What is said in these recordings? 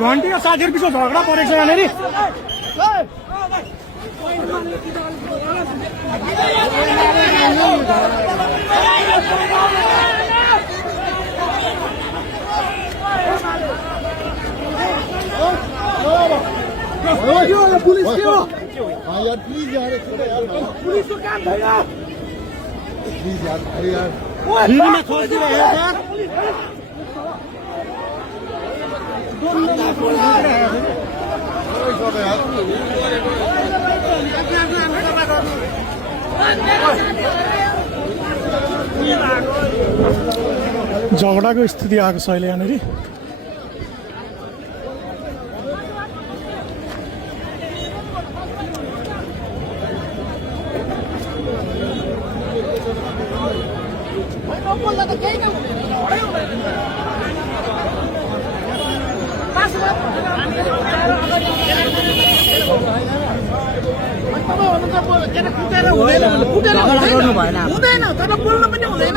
घन्टीका साथीहरू पिछे झगडा परेको छ यहाँनिर। पुलिस क्यों? हाँ यार प्लीज यार पुलिस को काम छैन। प्लीज यार भाई यार फ्रीमा खोजिदिनु यार। झगडाको स्थिति आएको छ अहिले यहाँनिर।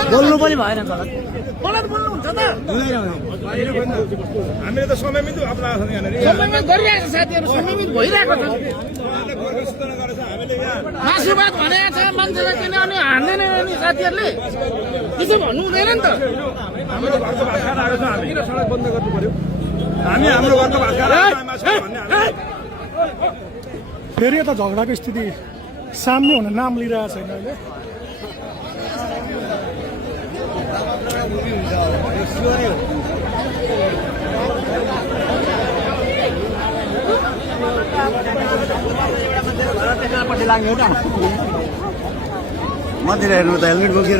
बोल्नु पनि भएन हामीले त समयमै त अप्नाएको छ यहाँनिर समयमा गरिरहेको छ साथीहरू समयमित भइरहेको छ मासुभात भनेको छ मान्छेलाई किनभने हान्दैन नि साथीहरूले त्यसो भन्नु हुँदैन नि त हाम्रो घरको भात खाएर आएको छ हामी किन सडक बन्द गर्नु पर्यो हामी हाम्रो घरको भात खाएर भन्ने हामी फेरि यता झगडाको स्थिति सामने हुन नाम लिइरहेको छैन अहिले। मान्छेले हेर्नु त हेलमेट बोकेर